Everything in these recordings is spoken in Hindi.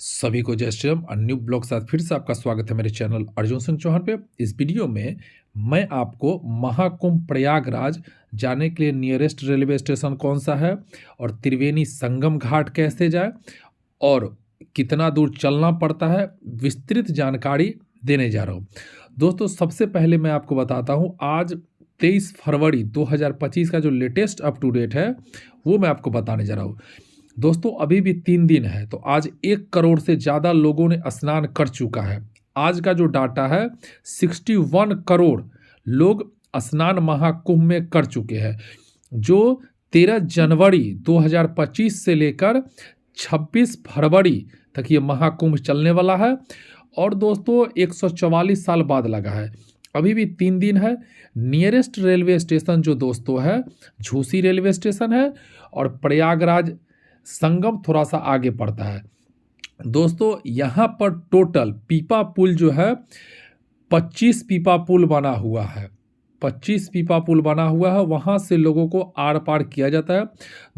सभी को जय श्री राम। न्यू ब्लॉग साथ फिर से आपका स्वागत है मेरे चैनल अर्जुन सिंह चौहान पे। इस वीडियो में मैं आपको महाकुंभ प्रयागराज जाने के लिए नियरेस्ट रेलवे स्टेशन कौन सा है और त्रिवेणी संगम घाट कैसे जाए और कितना दूर चलना पड़ता है, विस्तृत जानकारी देने जा रहा हूँ। दोस्तों, सबसे पहले मैं आपको बताता हूँ, आज 23 फरवरी 2025 का जो लेटेस्ट अप टू डेट है वो मैं आपको बताने जा रहा हूँ। दोस्तों, अभी भी 3 दिन है तो आज 1 करोड़ से ज़्यादा लोगों ने स्नान कर चुका है। आज का जो डाटा है 61 करोड़ लोग स्नान महाकुंभ में कर चुके हैं, जो 13 जनवरी 2025 से लेकर 26 फरवरी तक ये महाकुंभ चलने वाला है। और दोस्तों 144 साल बाद लगा है। अभी भी 3 दिन है। नियरेस्ट रेलवे स्टेशन जो दोस्तों है झूसी रेलवे स्टेशन है और प्रयागराज संगम थोड़ा सा आगे पड़ता है। दोस्तों, यहाँ पर टोटल पीपा पुल जो है 25 पीपा पुल बना हुआ है। 25 पीपा पुल बना हुआ है, वहाँ से लोगों को आर पार किया जाता है।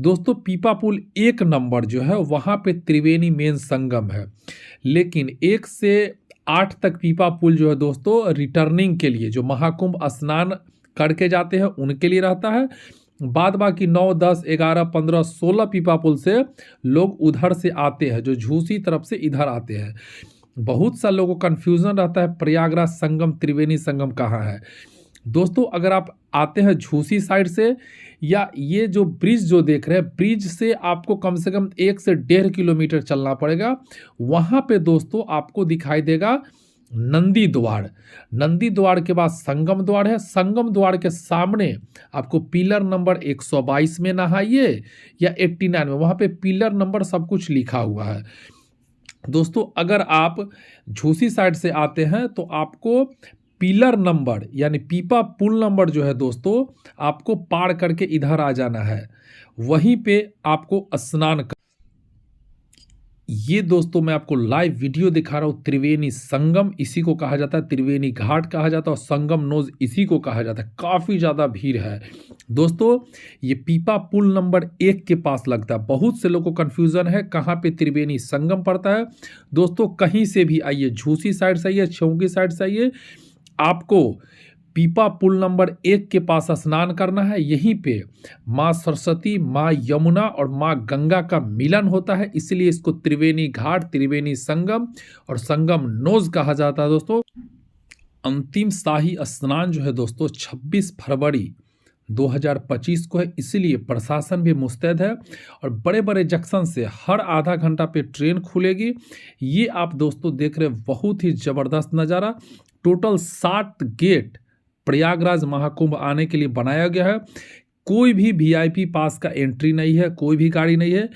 दोस्तों, पीपा पुल 1 नंबर जो है वहाँ पे त्रिवेणी मेन संगम है, लेकिन 1 से 8 तक पीपा पुल जो है दोस्तों रिटर्निंग के लिए, जो महाकुंभ स्नान करके जाते हैं उनके लिए रहता है। बाद बाकी 9, 10, 11, 15, 16 पीपा पुल से लोग उधर से आते हैं, जो झूसी तरफ से इधर आते हैं। बहुत सा लोगों को कन्फ्यूजन रहता है प्रयागराज संगम त्रिवेणी संगम कहाँ है। दोस्तों, अगर आप आते हैं झूसी साइड से, या ये जो ब्रिज जो देख रहे हैं, ब्रिज से आपको कम से कम 1 से 1.5 किलोमीटर चलना पड़ेगा। वहाँ पे दोस्तों आपको दिखाई देगा नंदी द्वार। नंदी द्वार के बाद संगम द्वार है। संगम द्वार के सामने आपको पिलर नंबर 122 में नहाइए या 89 में, वहाँ पे पिलर नंबर सब कुछ लिखा हुआ है। दोस्तों, अगर आप झूसी साइड से आते हैं तो आपको पिलर नंबर यानी पीपा पुल नंबर जो है दोस्तों आपको पार करके इधर आ जाना है, वहीं पे आपको स्नान कर। ये दोस्तों मैं आपको लाइव वीडियो दिखा रहा हूँ। त्रिवेणी संगम इसी को कहा जाता है, त्रिवेणी घाट कहा जाता है और संगम नोज इसी को कहा जाता है। काफ़ी ज़्यादा भीड़ है दोस्तों। ये पीपा पुल नंबर 1 के पास लगता है। बहुत से लोगों को कन्फ्यूज़न है कहाँ पे त्रिवेणी संगम पड़ता है। दोस्तों, कहीं से भी आइए, झूसी साइड से आइए, छौंकी साइड से आइए, आपको पीपा पुल नंबर 1 के पास स्नान करना है। यहीं पे माँ सरस्वती, माँ यमुना और माँ गंगा का मिलन होता है, इसलिए इसको त्रिवेणी घाट, त्रिवेणी संगम और संगम नोज कहा जाता है। दोस्तों, अंतिम शाही स्नान जो है दोस्तों 26 फरवरी 2025 को है, इसीलिए प्रशासन भी मुस्तैद है और बड़े बड़े जंक्शन से हर आधा घंटा पे ट्रेन खुलेगी। ये आप दोस्तों देख रहे हैं, बहुत ही ज़बरदस्त नज़ारा। टोटल 7 गेट प्रयागराज महाकुंभ आने के लिए बनाया गया है। कोई भी वीआईपी पास का एंट्री नहीं है, कोई भी गाड़ी नहीं है।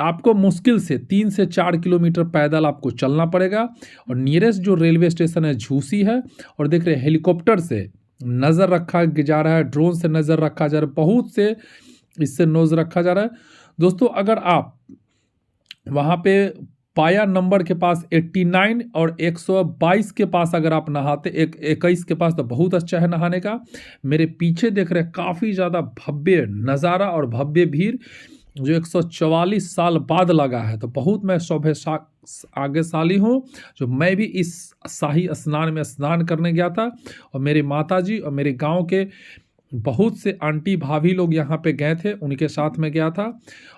आपको मुश्किल से 3 से 4 किलोमीटर पैदल आपको चलना पड़ेगा। और नियरेस्ट जो रेलवे स्टेशन है झूसी है। और देख रहे हैं हेलीकॉप्टर से नज़र रखा जा रहा है, ड्रोन से नज़र रखा जा रहा है, बहुत से इससे नोज रखा जा रहा है। दोस्तों, अगर आप वहाँ पे पाया नंबर के पास 89 और 122 के पास अगर आप नहाते, 21 के पास, तो बहुत अच्छा है नहाने का। मेरे पीछे देख रहे हैं काफ़ी ज़्यादा भव्य नज़ारा और भव्य भीड़, जो 144 साल बाद लगा है। तो बहुत मैं आगेशाली हूँ, जो मैं भी इस शाही स्नान में स्नान करने गया था और मेरे माताजी और मेरे गांव के बहुत से आंटी भाभी लोग यहाँ पे गए थे, उनके साथ में गया था।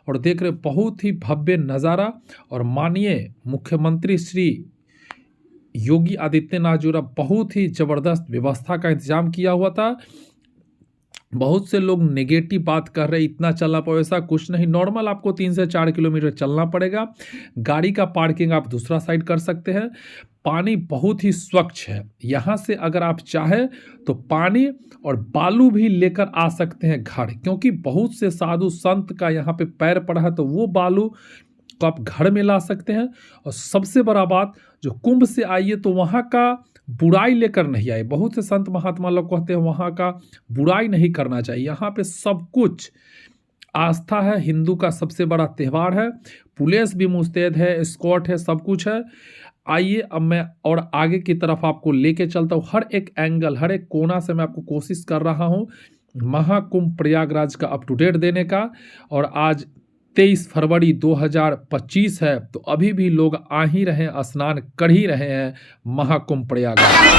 और देख रहे बहुत ही भव्य नज़ारा। और माननीय मुख्यमंत्री श्री योगी आदित्यनाथ जी बहुत ही ज़बरदस्त व्यवस्था का इंतजाम किया हुआ था। बहुत से लोग नेगेटिव बात कर रहे, इतना चलना पड़ेगा, ऐसा कुछ नहीं। नॉर्मल आपको 3 से 4 किलोमीटर चलना पड़ेगा। गाड़ी का पार्किंग आप दूसरा साइड कर सकते हैं। पानी बहुत ही स्वच्छ है। यहाँ से अगर आप चाहें तो पानी और बालू भी लेकर आ सकते हैं घर, क्योंकि बहुत से साधु संत का यहाँ पे पैर पड़ा है, तो वो बालू को आप घर में ला सकते हैं। और सबसे बड़ा बात, जो कुंभ से आइए तो वहाँ का बुराई लेकर नहीं आए। बहुत से संत महात्मा लोग कहते हैं वहाँ का बुराई नहीं करना चाहिए। यहाँ पे सब कुछ आस्था है, हिंदू का सबसे बड़ा त्यौहार है। पुलिस भी मुस्तैद है, स्क्वाड है, सब कुछ है। आइए, अब मैं और आगे की तरफ आपको लेके चलता हूँ। हर एक एंगल, हर एक कोना से मैं आपको कोशिश कर रहा हूँ महाकुंभ प्रयागराज का अप टू डेट देने का। और आज 23 फरवरी 2025 है, तो अभी भी लोग आ ही रहे हैं, स्नान कर ही रहे हैं महाकुंभ प्रयागराज।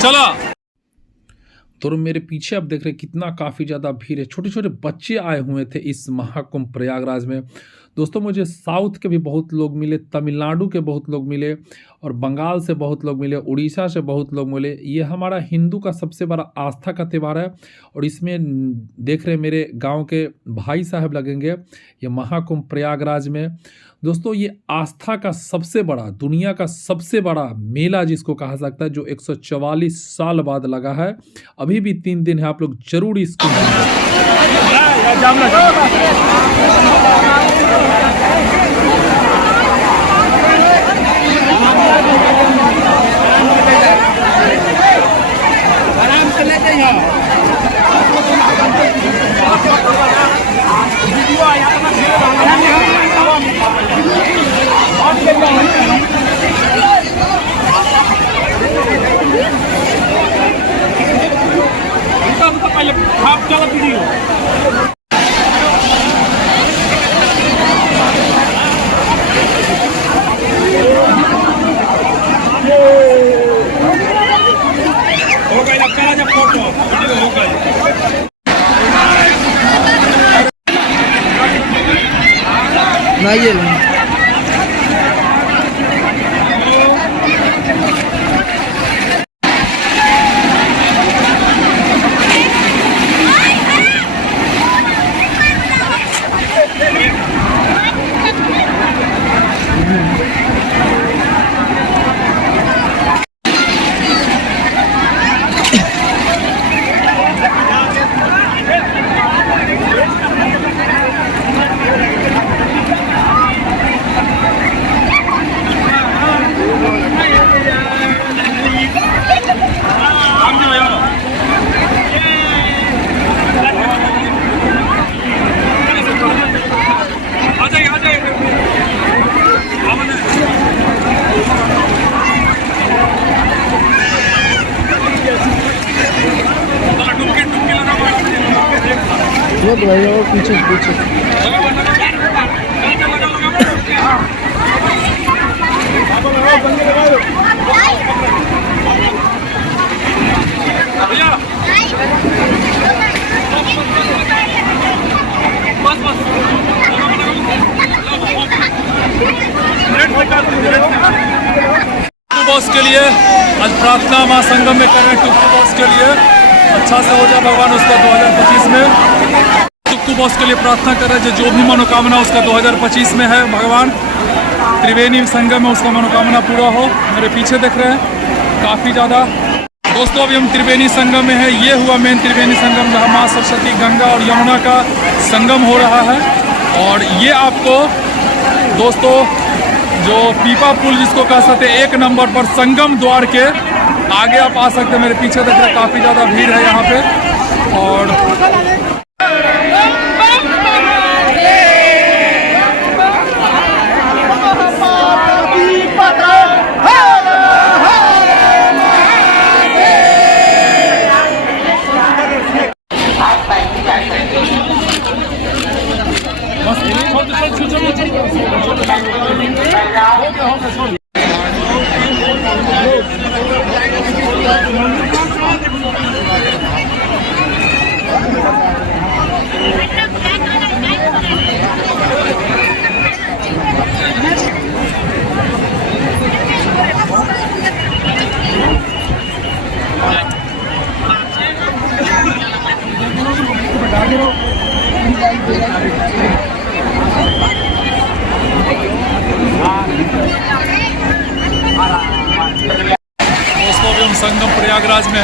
चला तो मेरे पीछे आप देख रहे हैं कितना काफ़ी ज़्यादा भीड़ है। छोटे छोटे बच्चे आए हुए थे इस महाकुंभ प्रयागराज में। दोस्तों मुझे साउथ के भी बहुत लोग मिले, तमिलनाडु के बहुत लोग मिले और बंगाल से बहुत लोग मिले, उड़ीसा से बहुत लोग मिले। ये हमारा हिंदू का सबसे बड़ा आस्था का त्यौहार है और इसमें देख रहे मेरे गांव के भाई साहब लगेंगे ये महाकुंभ प्रयागराज में। दोस्तों ये आस्था का सबसे बड़ा, दुनिया का सबसे बड़ा मेला जिसको कहा सकता है, जो 144 साल बाद लगा है। अभी भी 3 दिन है, आप लोग जरूर इसको आराम से लेते पहले आप चला वीडियो हो गई, चला जब फोटो हो गई। ना ये भाई और पीछे पीछे बॉस के लिए आज प्रार्थना मां संगम में कर रहे हैं। टुक्कू बॉस के लिए अच्छा से हो जाए भगवान उसका 2025 में। टुक्कू बॉस के लिए प्रार्थना कर रहे हैं जो भी मनोकामना उसका 2025 में है, भगवान त्रिवेणी संगम में उसका मनोकामना पूरा हो। मेरे पीछे देख रहे हैं काफ़ी ज़्यादा। दोस्तों अभी हम त्रिवेणी संगम में है। ये हुआ मेन त्रिवेणी संगम जहाँ माँ सरस्वती, गंगा और यमुना का संगम हो रहा है। और ये आपको दोस्तों जो पीपा पुल जिसको कह सकते हैं 1 नंबर पर संगम द्वार के आगे आप आ सकते हैं। मेरे पीछे देख रहे हैं काफ़ी ज़्यादा भीड़ है यहाँ पे। और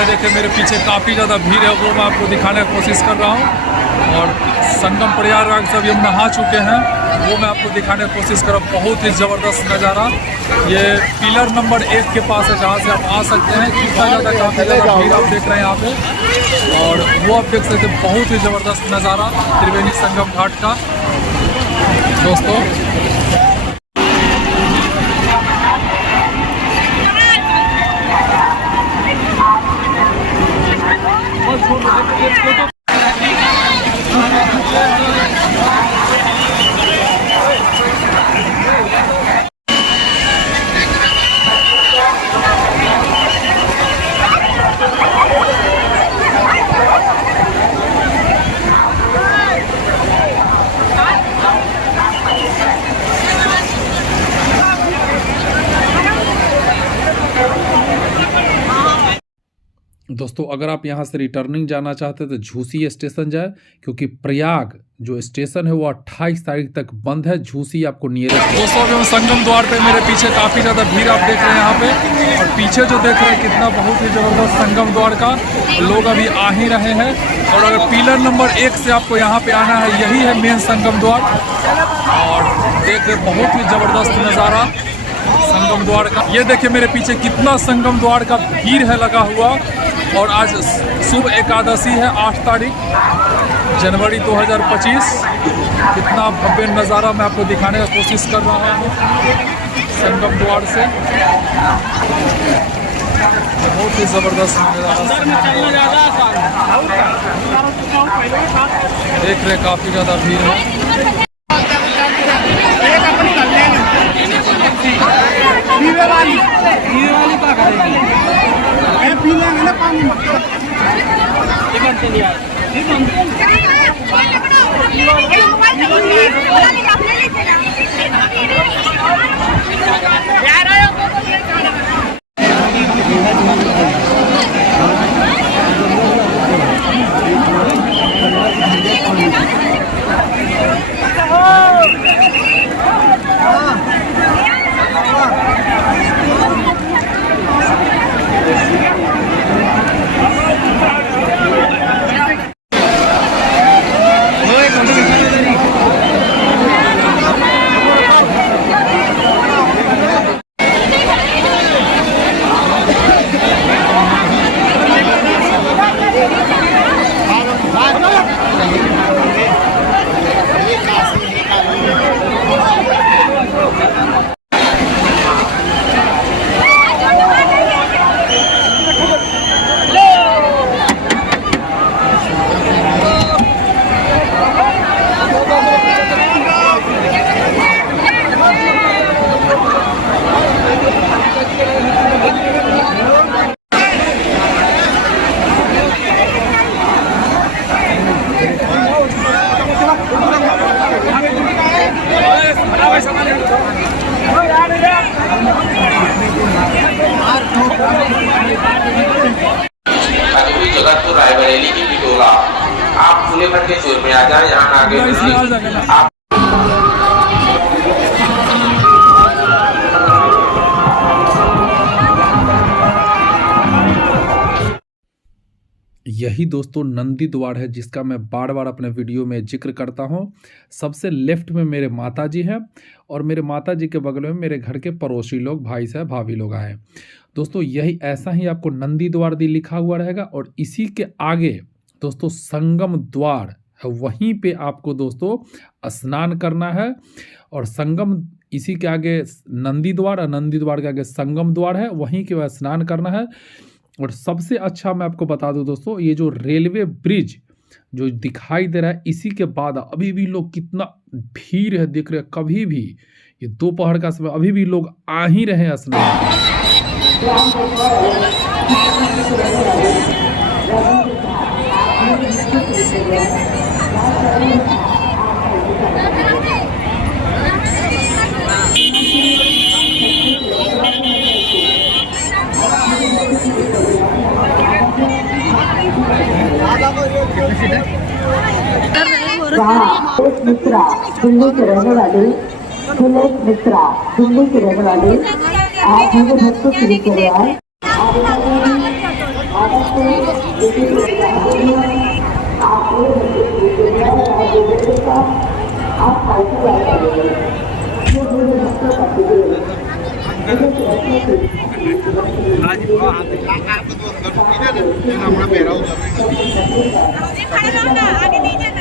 हैं। देखिए मेरे पीछे काफ़ी ज़्यादा भीड़ है, वो मैं आपको दिखाने की कोशिश कर रहा हूँ। और संगम प्रयागराज से अभी हम नहा चुके हैं, वो मैं आपको दिखाने की कोशिश कर रहा हूँ। बहुत ही ज़बरदस्त नज़ारा ये पिलर नंबर 1 के पास है, जहाँ से आप आ सकते हैं। कितना ज़्यादा काफ़ी ज़्यादा भीड़ आप देख रहे हैं यहाँ पे, और वो आप देख सकते हैं। बहुत ही ज़बरदस्त नज़ारा त्रिवेणी संगम घाट का दोस्तों। दोस्तों अगर आप यहाँ से रिटर्निंग जाना चाहते हैं तो झूसी स्टेशन जाए, क्योंकि प्रयाग जो स्टेशन है वो 28 तारीख तक बंद है। झूसी आपको नियरेस्ट। दोस्तों अभी हम संगम द्वार पे, मेरे पीछे काफ़ी ज़्यादा भीड़ आप देख रहे हैं यहाँ पे, और पीछे जो देख रहे हैं कितना बहुत ही ज़बरदस्त संगम द्वार का लोग अभी आ ही रहे हैं। और अगर पिलर नंबर 1 से आपको यहाँ पे आना है, यही है मेन संगम द्वार। और देख रहे बहुत ही ज़बरदस्त नज़ारा संगम द्वार का। ये देखिए मेरे पीछे कितना संगम द्वार का भीड़ है लगा हुआ। और आज शुभ एकादशी है, 8 तारीख जनवरी 2025। कितना भव्य नज़ारा मैं आपको दिखाने की कोशिश कर रहा हूँ संगम द्वार से। बहुत ही ज़बरदस्त नज़ारा देख रहे, काफ़ी ज़्यादा भीड़ है। क्या करेगी ना पानी जगतपुर रायबरेली की पिटोला, आप खुले भट्टे चोर में आ जाए, यहाँ आगे आप यही दोस्तों नंदी द्वार है, जिसका मैं बार बार अपने वीडियो में जिक्र करता हूँ। सबसे लेफ्ट में मेरे माताजी हैं, और मेरे माताजी के बगल में मेरे घर के पड़ोसी लोग, भाई साहब भाभी लोग आए। दोस्तों यही ऐसा ही आपको नंदी द्वार दी लिखा हुआ रहेगा, और इसी के आगे दोस्तों संगम द्वार है। वहीं पे आपको दोस्तों स्नान करना है, और संगम इसी के आगे नंदी द्वार, और नंदी द्वार के आगे संगम द्वार है, वहीं के बाद स्नान करना है। और सबसे अच्छा मैं आपको बता दूं दोस्तों, ये जो रेलवे ब्रिज जो दिखाई दे रहा है, इसी के बाद अभी भी लोग कितना भीड़ है देख रहे हैं। कभी भी ये दोपहर का समय, अभी भी लोग आ ही रहे हैं स्नान। मिश्रा दिल्ली के रहने वाले, सुलेख मिश्रा दिल्ली के रहने वाले, आप मुझे भक्तों के लिए खड़े रहो ना, आगे दीजिए ना।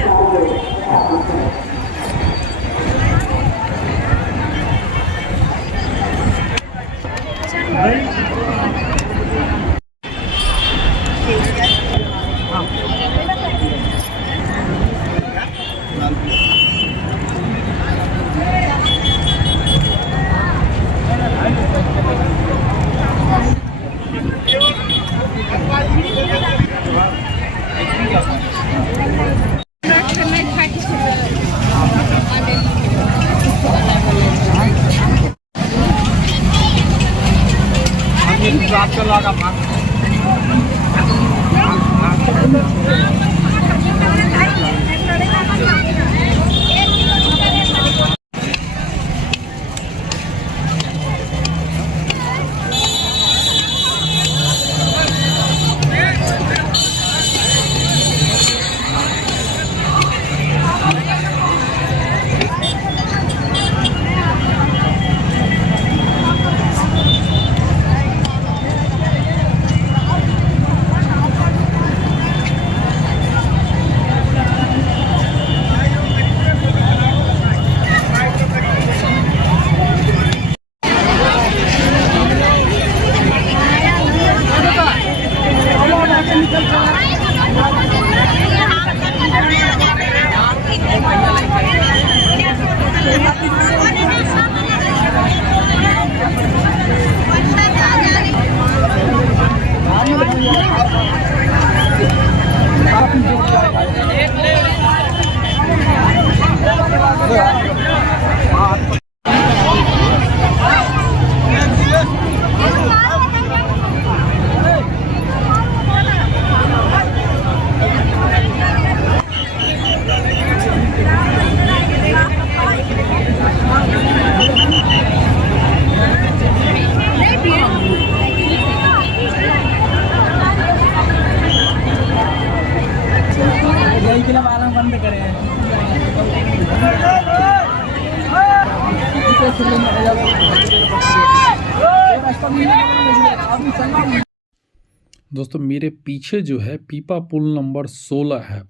दोस्तों मेरे पीछे जो है पीपा पुल नंबर 16 है,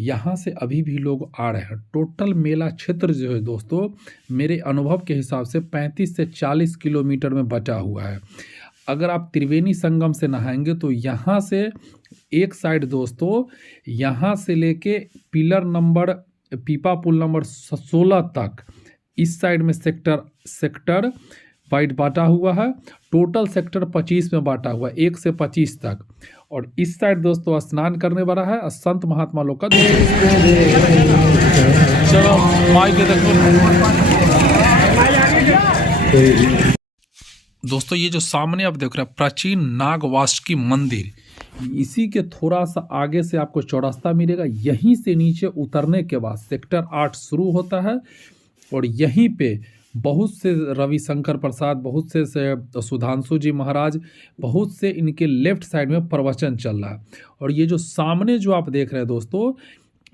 यहाँ से अभी भी लोग आ रहे हैं। टोटल मेला क्षेत्र जो है दोस्तों मेरे अनुभव के हिसाब से 35 से 40 किलोमीटर में बटा हुआ है। अगर आप त्रिवेणी संगम से नहाएंगे तो यहाँ से एक साइड दोस्तों यहाँ से लेके पिलर नंबर पीपा पुल नंबर 16 तक इस साइड में सेक्टर वाइड बांटा हुआ है। टोटल सेक्टर 25 में बांटा हुआ है, 1 से 25 तक। और इस साइड दोस्तों स्नान करने वाला है संत महात्मा लोग का। चलो माई के देखो दोस्तों, ये जो सामने आप देख रहे हैं प्राचीन नागवासुकी मंदिर, इसी के थोड़ा सा आगे से आपको चौरास्ता मिलेगा। यहीं से नीचे उतरने के बाद सेक्टर 8 शुरू होता है और यहीं पे बहुत से रविशंकर प्रसाद, बहुत से सुधांशु जी महाराज, बहुत से इनके लेफ्ट साइड में प्रवचन चल रहा है। और ये जो सामने जो आप देख रहे हैं दोस्तों,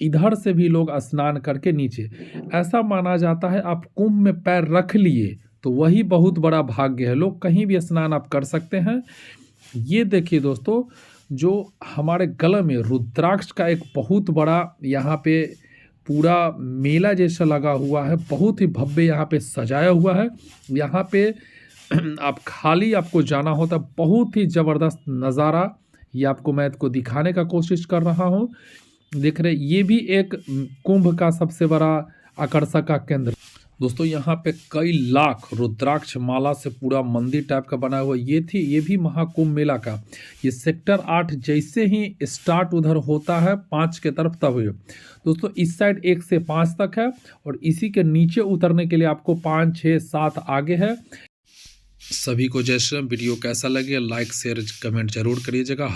इधर से भी लोग स्नान करके नीचे, ऐसा माना जाता है आप कुंभ में पैर रख लिए तो वही बहुत बड़ा भाग्य है। लोग कहीं भी स्नान आप कर सकते हैं। ये देखिए दोस्तों, जो हमारे गले में रुद्राक्ष का एक बहुत बड़ा यहाँ पे पूरा मेला जैसा लगा हुआ है, बहुत ही भव्य यहाँ पे सजाया हुआ है। यहाँ पे आप खाली आपको जाना होता है, बहुत ही ज़बरदस्त नज़ारा ये आपको मैं इसको दिखाने का कोशिश कर रहा हूँ। देख रहे, ये भी एक कुंभ का सबसे बड़ा आकर्षक का केंद्र दोस्तों। यहाँ पे कई लाख रुद्राक्ष माला से पूरा मंदिर टाइप का बना हुआ ये भी महाकुंभ मेला का। ये सेक्टर 8 जैसे ही स्टार्ट उधर होता है 5 के तरफ तब है दोस्तों। इस साइड 1 से 5 तक है और इसी के नीचे उतरने के लिए आपको 5, 6, 7 आगे है। सभी को जय श्री राम। वीडियो कैसा लगे लाइक शेयर कमेंट जरूर करिएगा।